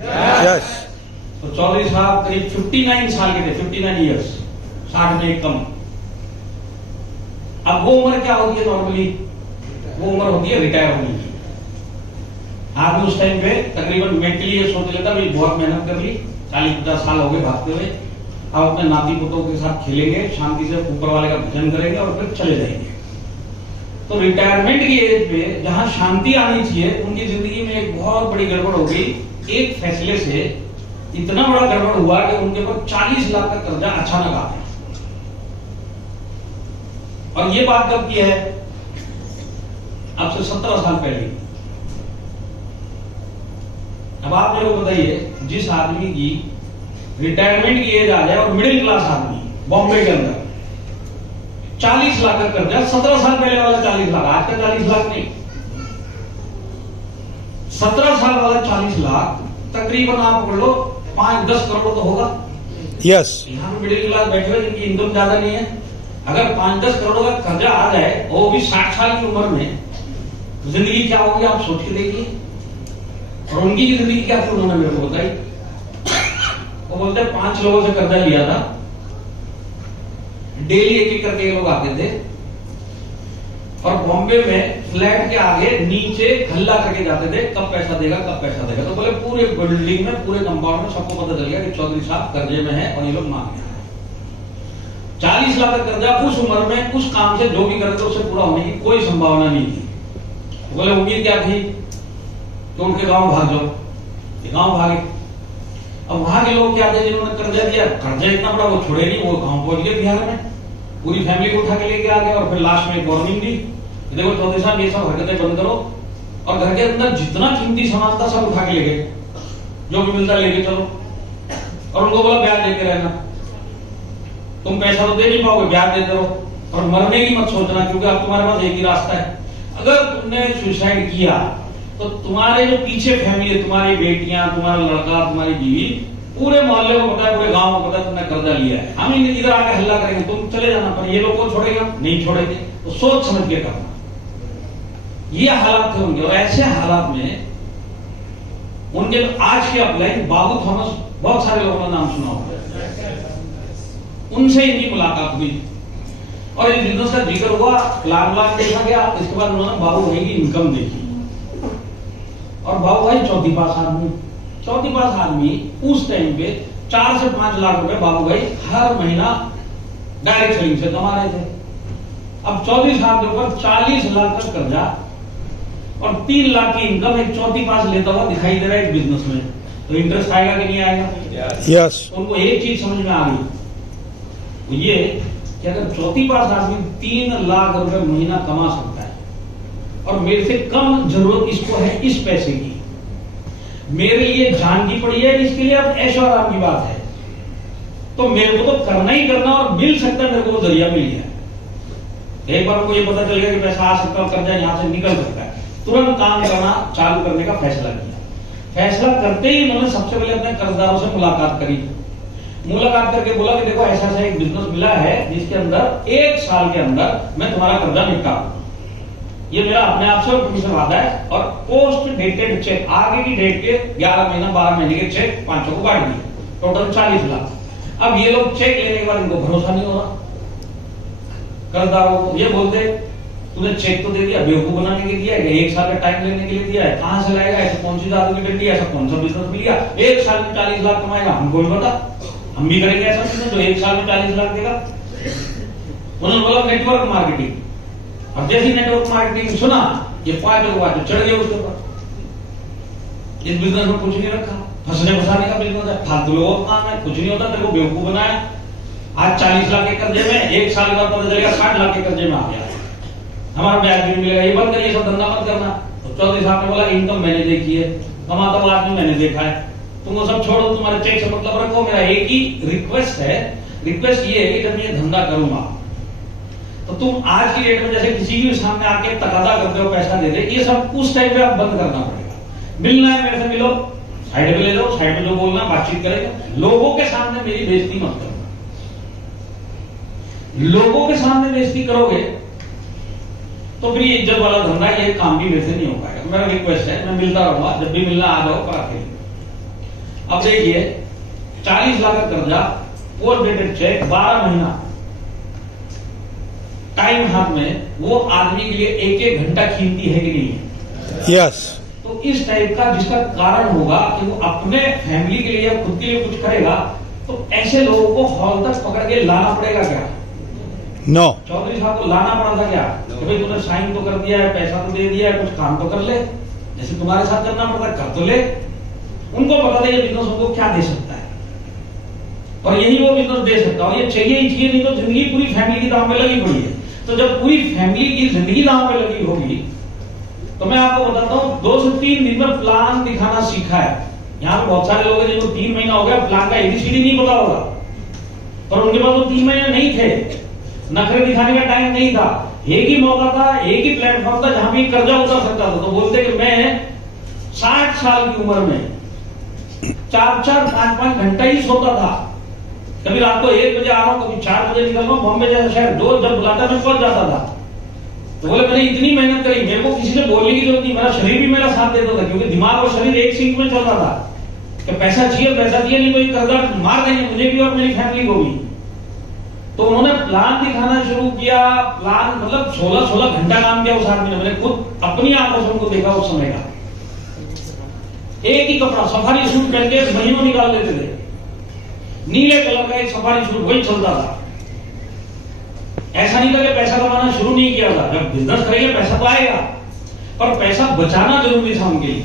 Yes. तो चौधरी साहब करीब 59 साल के थे, 59 ईयर्स, 60 में एक कम। अब वो उम्र क्या होती है नॉर्मली? वो उम्र होती है रिटायर होने की। आदमी उस टाइम पे तकरीबन मेंटली ये सोच लेता भाई बहुत मेहनत कर ली, 40-50 साल हो गए भागते हुए, अब अपने नाती पोतों के साथ खेलेंगे, शांति से ऊपर वाले का भजन करेंगे और फिर चले जाएंगे। तो रिटायरमेंट की एज पे जहां शांति आनी चाहिए, उनकी जिंदगी में एक बहुत बड़ी गड़बड़ हो गई। एक फैसले से इतना बड़ा गड़बड़ हुआ कि उनके ऊपर 40 लाख का कर्जा अचानक आ गया। और ये बात कब की है? अब से 17 साल पहले। अब आप मेरे को बताइए, जिस आदमी की रिटायरमेंट की एज आ जाए और मिडिल क्लास आदमी बॉम्बे के अंदर 40 लाख का कर्जा, 17 साल पहले वाला 40 लाख, आज का 40 लाख नहीं, 17 साल वाला 40 लाख तकरीबन आप पकड़ लो 5-10 करोड़ तो होगा। यस। यहां पे मिडिल क्लास बैठे हुए जिनकी इनकम ज्यादा नहीं है, अगर 5-10 करोड़ का कर्जा आ जाए और वो भी 60 साल की उम्र में, जिंदगी क्या होगी आप सोच के देखिए। और उनकी जिंदगी क्या थी उन्होंने मेरे को बताई। वो बोलते 5 लोगों से कर्जा लिया था, डेली एक करके ये लोग आते थे और बॉम्बे में फ्लैट के आगे नीचे हल्ला करके जाते थे, कब पैसा देगा कब पैसा देगा। तो बोले पूरे बिल्डिंग में, पूरे कंपाउंड में सबको पता चल गया कि चौधरी साहब कर्जे में है और ये लोग मांग रहे हैं। 40 लाख का कर्जा उस उम्र में, उस काम से जो भी करते उससे पूरा होने की कोई संभावना नहीं थी। बोले उम्मीद क्या थी तो उनके गांव भाग जाओ, ये गांव भागे। अब वहां के लोग क्या थे जिन्होंने कर्जा दिया, कर्जा इतना बड़ा वो छोड़े नहीं, वो गांव पहुंच गए बिहार में, पूरी फैमिली को उठा के लेके आ गए और फिर लास्ट में एक वार्निंग दी, देखो चौधरी साहब ये सब हरकतें बंद करो और घर के अंदर जितना कीमती सामान था सब उठा के ले गए, जो भी मिलता लेके चलो। और उनको बोला ब्याज देते रहना, तुम पैसा तो दे नहीं पाओगे, ब्याज देते रहो और मरने की मत सोचना, क्योंकि अब तुम्हारे पास एक ही रास्ता है। अगर तुमने सुसाइड किया तो तुम्हारे जो पीछे फैमिली है, तुम्हारी बेटियां, तुम्हारा लड़का, तुम्हारी बीवी, पूरे मोहल्ले को पता है, पूरे गांव को पता है तुमने कर्जा लिया है, हम इधर आके हल्ला करेंगे, तुम चले जाना, पर ये लोग को छोड़ेगा नहीं छोड़ेंगे। तो सोच समझ के करना। ये हालात थे उनके। और ऐसे हालात में उनके आज के अपलाइन बाबू थॉमस, बहुत सारे लोगों का नाम सुना होगा, उनसे इनकी मुलाकात हुई और इस बिजनेस का जिक्र हुआ, प्लान देखा गया। इसके बाद उन्होंने बाबू भाई की इनकम देखी और बाबू भाई चौथी पास आदमी उस टाइम पे 4 से 5 लाख रुपए बाबू भाई हर महीना डायरेक्ट सेलिंग से कमा रहे थे। अब चौधरी साहब के ऊपर 40 लाख का कर्जा और 3 लाख की इनकम एक चौथी पास लेता हुआ दिखाई दे रहा है बिजनेस में, तो इंटरेस्ट आएगा कि नहीं आएगा? यस। उनको एक चीज समझ में आ गई, तो ये कि अगर चौथी पास आदमी 3 लाख रुपए महीना कमा सकता है और मेरे से कम जरूरत इसको है इस पैसे की, मेरे लिए जान की पड़ी है, इसके लिए अब ऐशो आराम की बात है, तो मेरे को तो करना ही करना और मिल सकता है, मेरे को वो जरिया मिल गया। एक बार उनको ये पता चल गया कि पैसा आ सकता है और कर्जा यहां से निकल सकता है, तुरंत काम करना चालू करने का फैसला किया। फैसला करते ही उन्होंने सबसे पहले अपने कर्जदारों से मुलाकात करी। मुलाकात करके बोला कि देखो ऐसा एक बिजनेस मिला है जिसके अंदर 1 साल के अंदर मैं तुम्हारा कर्जा निपटा दूं, ये मेरा अपने आप से तुमसे वादा है। और पोस्ट डेटेड चेक, आगे की डेट के 11 महीना 12 महीने के चेक 5 को काट दिए, टोटल 40 लाख। अब ये लोग चेक लेने के बाद इनको भरोसा नहीं हो रहा, कर्जदारों को ये बोलते तूने चेक तो दे दिया, बेवकूफ बनाने के लिए दिया है, 1 साल का टाइम लेने के लिए दिया है, कहां से लाएगा, ऐसा कौन सी जादू की डंडी, ऐसा कौन सा बिजनेस मिल गया 1 साल में 40 लाख कमाएगा, हमको भी पता, हम भी करेंगे ऐसा बिजनेस जो 1 साल में 40 लाख देगा। उन्होंने बोला नेटवर्क मार्केटिंग। अब जैसी नेटवर्क मार्केटिंग सुना, ये 5 लोग चढ़ गए उसके ऊपर। इस बिजनेस में कुछ नहीं रखा, फंसने फंसाने का बिजनेस है, फालतू लोगों का काम है, कुछ नहीं होता, तेरे को बेवकूफ बनाया। आज 40 लाख के कर्जे में 1 साल बाद पता चलेगा 60 लाख के कर्जे में आ गया, हमारा ब्याज भी मिलेगा, ये बंद करिए, सब धंधा मत करना। तो चौधरी साहब ने बोला इनकम मैंने देखी है, कमाता हुआ आदमी मैंने देखा है, तुमको सब छोड़ो, तुम्हारे चेक से मतलब रखो। मेरा एक ही रिक्वेस्ट है, रिक्वेस्ट ये है कि जब ये धंधा करूंगा तो तुम आज की डेट में जैसे किसी भी सामने आके तकादा करते हो पैसा दे दे, ये सब उस टाइम पे आप बंद करना पड़ेगा। मिलना है मेरे से मिलो, साइड पे ले जाओ, साइड में जो बोलना बातचीत करेगा, लोगों के सामने मेरी बेइज्जती मत करो। लोगों के सामने बेइज्जती करोगे तो फिर ये इज्जत वाला धंधा, ये काम भी मेरे से नहीं हो पाएगा। मेरा रिक्वेस्ट है, मैं मिलता रहूंगा, जब भी मिलना आ जाओ, पर आके अब देखिए 40 लाख का कर्जा, पोस्ट डेटेड चेक, 12 महीना टाइम हाथ में, वो आदमी के लिए एक एक घंटा कीमती है कि नहीं है? यस। तो इस टाइप का जिसका कारण होगा कि वो अपने फैमिली के लिए या खुद के लिए कुछ करेगा, तो ऐसे लोगों को हॉल तक पकड़ के लाना पड़ेगा क्या? नो। चौधरी साहब को लाना पड़ा था क्या कि भाई तूने साइन तो कर दिया है, पैसा तो दे दिया है, कुछ काम तो कर ले, जैसे तुम्हारे साथ करना पड़ता है कर तो ले। उनको पता था ये बिजनेस उनको क्या दे सकता है और यही वो बिजनेस दे सकता है, और ये चाहिए ही चाहिए, नहीं तो जिंदगी पूरी फैमिली की दांव पे लगी पड़ी है। तो जब पूरी फैमिली की जिंदगी दांव पे लगी होगी, तो मैं आपको बताता हूँ 2 से 3 दिन में प्लान दिखाना सीखा है। यहाँ पे बहुत सारे लोग हैं जिनको 3 महीना हो गया, प्लान का एबीसीडी नहीं पता होगा, पर उनके पास वो 3 महीने नहीं थे, नखरे दिखाने का टाइम नहीं था, एक ही मौका था, एक ही प्लेटफॉर्म था जहां भी कर्जा उतर सकता था। तो बोलते कि मैं 60 साल की उम्र में 4-4, 5-5 घंटा ही सोता था, कभी रात को 1 बजे आ रहा हूं, कभी 4 बजे निकल रहा हूं, बॉम्बे जैसा शहर, जो जब बुलाता मैं पहुंच जाता था। तो बोले मैंने इतनी मेहनत करी, मेरे को किसी ने बोलने की जरूरत नहीं, मेरा शरीर भी मेरा साथ देता था, क्योंकि दिमाग और शरीर एक सिंक में चल रहा था कि पैसा चाहिए, नहीं कोई कर्जा मार देंगे मुझे भी और मेरी फैमिली को भी। तो उन्होंने प्लान दिखाना शुरू किया, प्लान मतलब 16 घंटा काम किया उस आदमी ने, मैंने खुद अपनी आंखों से उनको देखा उस समय का। एक ही कपड़ा सफारी सूट पहन के महीनों निकाल लेते थे, नीले कलर का एक सफारी सूट वही चलता था। ऐसा नहीं था कि पैसा कमाना शुरू नहीं किया था, जब बिजनेस करेंगे पैसा तो आएगा, पर पैसा बचाना जरूरी था उनके लिए।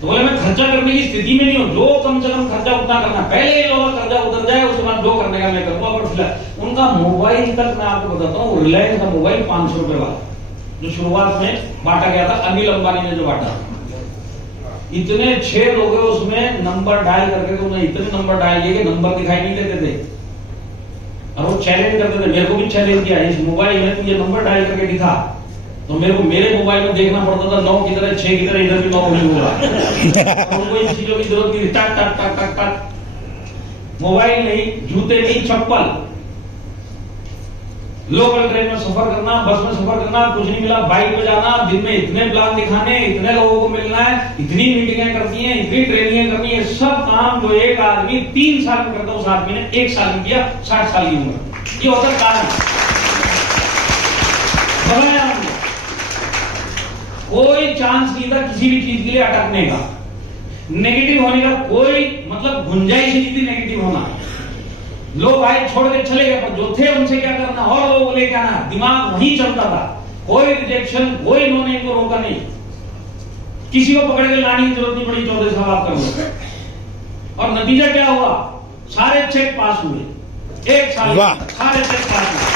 तो बोले मैं खर्चा करने की स्थिति में नहीं हूं, जो कम से कम खर्चा उतना करना, पहले ये लोग कर्जा उतर जाए उसके बाद जो करने का मैं करूंगा। पर फिलहाल उनका मोबाइल तक मैं आपको बताता हूँ, रिलायंस का मोबाइल 500 रुपए वाला जो शुरुआत में बांटा गया था, अनिल अंबानी ने जो बांटा, इतने 6 लोग उसमें नंबर डायल करके, तो उन्हें इतने नंबर डायल किए कि नंबर दिखाई नहीं देते थे, और वो चैलेंज करते थे, मेरे को भी चैलेंज किया इस मोबाइल में तुम ये नंबर डायल करके दिखा, तो मेरे को मेरे मोबाइल में देखना पड़ता था 9 की तरह 6 की तरह, इधर भी 9 नहीं होगा। उनको इन चीजों की जरूरत नहीं, टक टक टक टक टक, मोबाइल नहीं, जूते नहीं, चप्पल, लोकल ट्रेन में सफर करना, बस में सफर करना, कुछ नहीं मिला, बाइक पे जाना, दिन में इतने प्लान दिखाने, इतने लोगों को मिलना है, इतनी मीटिंगें करती हैं, इतनी ट्रेनिंग करनी है, सब काम जो एक आदमी 3 साल में करता, उस आदमी ने 1 साल में किया, 60 साल की उम्र। ये होता कारण कोई चांस नहीं था किसी भी चीज के लिए अटकने का, नेगेटिव होने का कोई मतलब गुंजाइश नहीं थी नेगेटिव होना। लोग आए छोड़ के चले गए, पर जो थे उनसे क्या करना और लोगों को लेके आना, दिमाग वहीं चलता था, कोई रिजेक्शन, कोई इन्होंने इनको रोका नहीं, किसी को पकड़ के लाने की जरूरत नहीं पड़ी, चौधरी साहब आप कर लो। और नतीजा क्या हुआ, सारे चेक पास हुए, 1 साल सारे चेक पास हुए।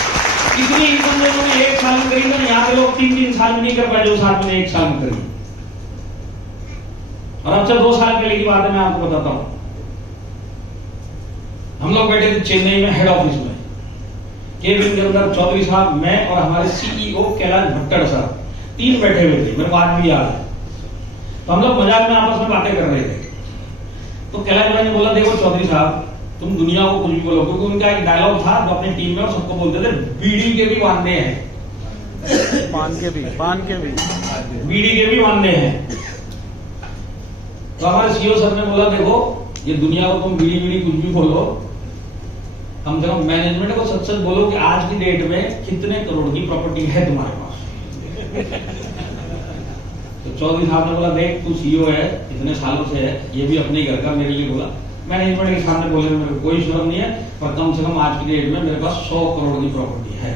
इतनी इनकम लोगों ने 1 साल में करी, यहाँ पे लोग 3-3 साल में नहीं कर पाए जो उस आदमी ने 1 साल में करी। और अब से 2 साल पहले की बात है, मैं आपको बताता हूं। हम लोग बैठे थे चेन्नई में हेड ऑफिस में, केबिन के अंदर चौधरी साहब, मैं और हमारे सीईओ कैलाश भट्टड़ सर, 3 बैठे हुए थे, मेरे को आज भी याद है। तो हम लोग मजाक में आपस में बातें कर रहे थे, तो कैलाश भाई ने बोला देखो चौधरी साहब तुम दुनिया को कुछ भी बोलो, क्योंकि उनका एक डायलॉग था जो अपनी टीम में और सबको बोलते थे, बीड़ी के भी वांदे हैं, पान के भी बीड़ी के भी वांदे हैं। तो हमारे सीईओ सर ने बोला देखो ये दुनिया को तुम बीड़ी कुछ भी बोलो, कम से कम मैनेजमेंट को सच सच बोलो कि आज की डेट में कितने करोड़ की प्रॉपर्टी है तुम्हारे पास। तो चौधरी साहब ने बोला देख तू सीईओ है, इतने सालों से है, ये भी अपने घर का मेरे लिए बोला, मैनेजमेंट के सामने बोले मेरे को कोई शर्म नहीं है, पर कम से कम आज की डेट में मेरे पास 100 करोड़ की प्रॉपर्टी है।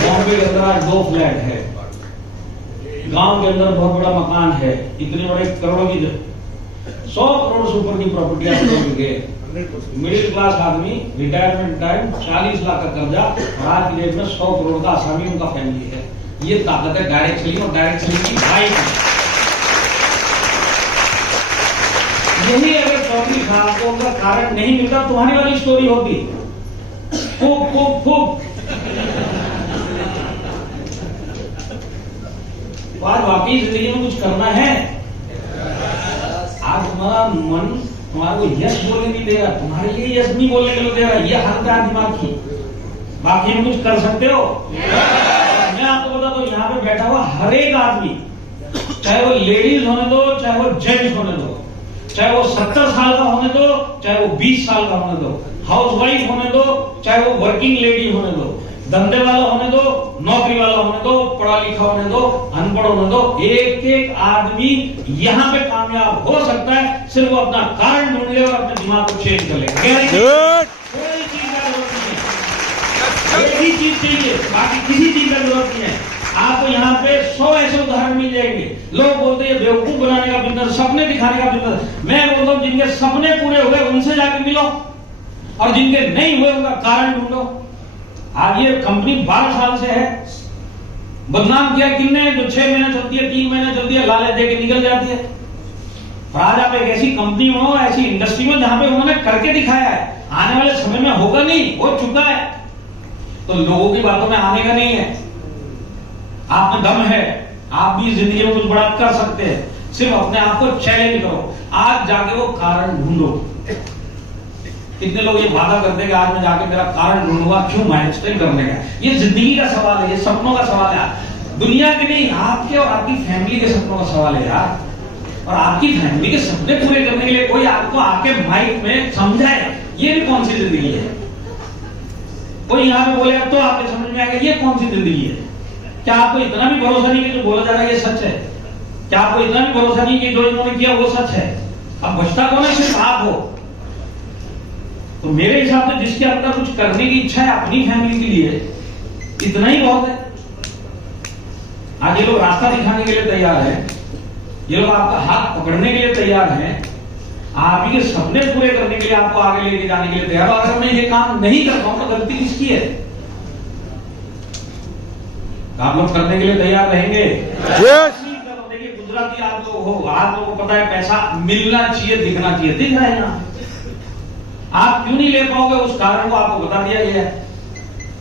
बॉम्बे के अंदर आज 2 फ्लैट है, गांव के अंदर बहुत बड़ा मकान है, इतने बड़े करोड़ों की 100 करोड़ से ऊपर की प्रॉपर्टी मिडिल क्लास आदमी, रिटायरमेंट टाइम, 40 लाख का कर्जा, और आज की डेट में 100 करोड़ का आसामी उनका फैमिली है। ये ताकत है डायरेक्ट सेलिंग, और डायरेक्ट सेलिंग की भाई। यही अगर चौधरी साहब को उनका कारण नहीं मिलता, तुम्हारी वाली स्टोरी होती, खूब खूब खूब। आज वाकई जिंदगी में कुछ करना है, आज तुम्हारा मन तुम्हारे को यस बोलने नहीं दे रहा, तुम्हारे लिए यस नहीं बोलने के लिए दे रहा, ये हालत है दिमाग की। बाकी हम कुछ कर सकते हो। मैं आपको बता दूं, यहाँ पे बैठा हुआ हर एक आदमी चाहे वो लेडीज होने दो, चाहे वो जेंट्स होने दो, चाहे वो 70 साल का होने दो, चाहे वो 20 साल का होने दो, हाउसवाइफ होने दो, चाहे वो वर्किंग लेडी होने दो, धंधे वाला होने दो, नौकरी वाला होने दो, पढ़ा लिखा होने दो, अनपढ़ होने दो, एक एक आदमी यहाँ पे कामयाब हो सकता है, सिर्फ वो अपना कारण ढूंढ ले और अपने दिमाग को चेंज कर ले। कोई चीज का जरूरत नहीं है, एक ही चीज चाहिए, बाकी किसी चीज का जरूरत नहीं है। आपको यहाँ पे 100 ऐसे उदाहरण मिल जाएंगे। लोग बोलते हैं बेवकूफ बनाने का बिजनेस, सपने दिखाने का बिजनेस। मैं बोलता हूँ जिनके सपने पूरे हुए उनसे जाके मिलो, और जिनके नहीं हुए उनका कारण ढूंढो। आज ये कंपनी 12 साल से है, बदनाम किया किन्ने, जो 6 महीने चलती है, 3 महीने चलती है, लालच दे के निकल जाती है। और आज आप एक ऐसी कंपनी में हो, ऐसी इंडस्ट्री में जहां पे उन्होंने करके दिखाया है, आने वाले समय में होगा नहीं, हो चुका है। तो लोगों की बातों में आने का नहीं है। आप में दम है, आप भी जिंदगी में कुछ बड़ा कर सकते हैं, सिर्फ अपने आप को चैलेंज करो। आज जाके वो कारण ढूंढो। कितने लोग ये वादा करते हैं कि आज मैं जाके मेरा कारण ढूंढूंगा, क्यों मैनेजमेंट करने का। ये जिंदगी का सवाल है, ये सपनों का सवाल है, दुनिया के नहीं, आपके और आपकी फैमिली के सपनों का सवाल है यार। और आपकी फैमिली के सपने पूरे करने के लिए कोई आपको आके माइक में समझाए, ये भी कौन सी जिंदगी है। कोई यहाँ पे बोलेगा तो आपके समझ में आएगा ये कौन सी जिंदगी है। क्या आपको इतना भी भरोसा नहीं कि जो बोला जा रहा है ये सच है? क्या आपको इतना भी भरोसा नहीं कि जो इन्होंने किया वो सच है? अब बचता कौन है? सिर्फ आप हो। तो मेरे हिसाब से जिसके अंदर कुछ करने की इच्छा है अपनी फैमिली के लिए, इतना ही बहुत है। आज ये लोग रास्ता दिखाने के लिए तैयार है, ये लोग आपका हाथ पकड़ने के लिए तैयार हैं, आप ही के सपने पूरे करने के लिए आपको आगे लेके जाने के लिए तैयार। और अगर मैं ये काम नहीं करता हूं तो गलती किसकी है? आप लोग करने के लिए तैयार रहेंगे? देखिए गुजराती आप लोग हो, आप लोगों को पता है पैसा मिलना चाहिए, दिखना चाहिए, दिख रहा है यहाँ। आप क्यों नहीं ले पाओगे उस कारण को आपको बता दिया गया है।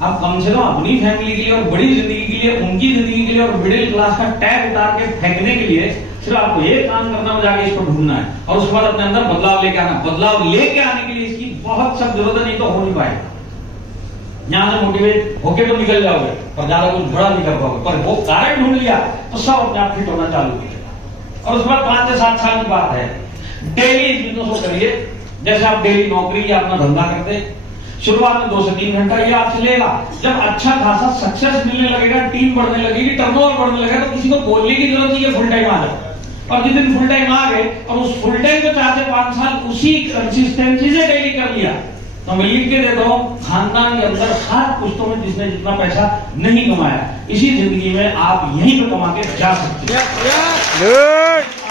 आप कम से कम अपनी फैमिली के लिए और बड़ी जिंदगी के लिए, उनकी जिंदगी के लिए और मिडिल क्लास का टैग उतार के फेंकने के लिए सिर्फ आपको एक काम करना है, जाके इसको ढूंढना है और उसके बाद अपने अंदर बदलाव लेके आना। बदलाव लेके आने के लिए इसकी बहुत सख्त जरूरत है, नहीं तो हो नहीं पाएगा। यहां से मोटिवेट होके तो निकल जाओगे और ज्यादा कुछ बड़ा नहीं कर पाओगे, पर वो कारण ढूंढ लिया तो सब अपने आप फिट होना चालू हो जाएगा। और उसके बाद 5 से 7 साल की बात है, डेली इस बिजनेस को करिए जैसे आप डेली नौकरी या अपना धंधा करते। शुरुआत में 2 से 3 घंटा ये आपसे लेगा। जब अच्छा खासा सक्सेस मिलने लगेगा, टीम बढ़ने लगेगी, टर्नओवर बढ़ने लगेगा, तो किसी को बोलने की जरूरत नहीं है फुल टाइम आ जाओ। और जिस दिन फुल टाइम आ गए और उस फुल टाइम को 4 से 5 साल उसी कंसिस्टेंसी से डेली कर लिया, तो मैं लिख के देता हूं खानदान के अंदर 7 पुश्तों में जिसने जितना पैसा नहीं कमाया, इसी जिंदगी में आप यहीं पे कमा के जा सकते हैं।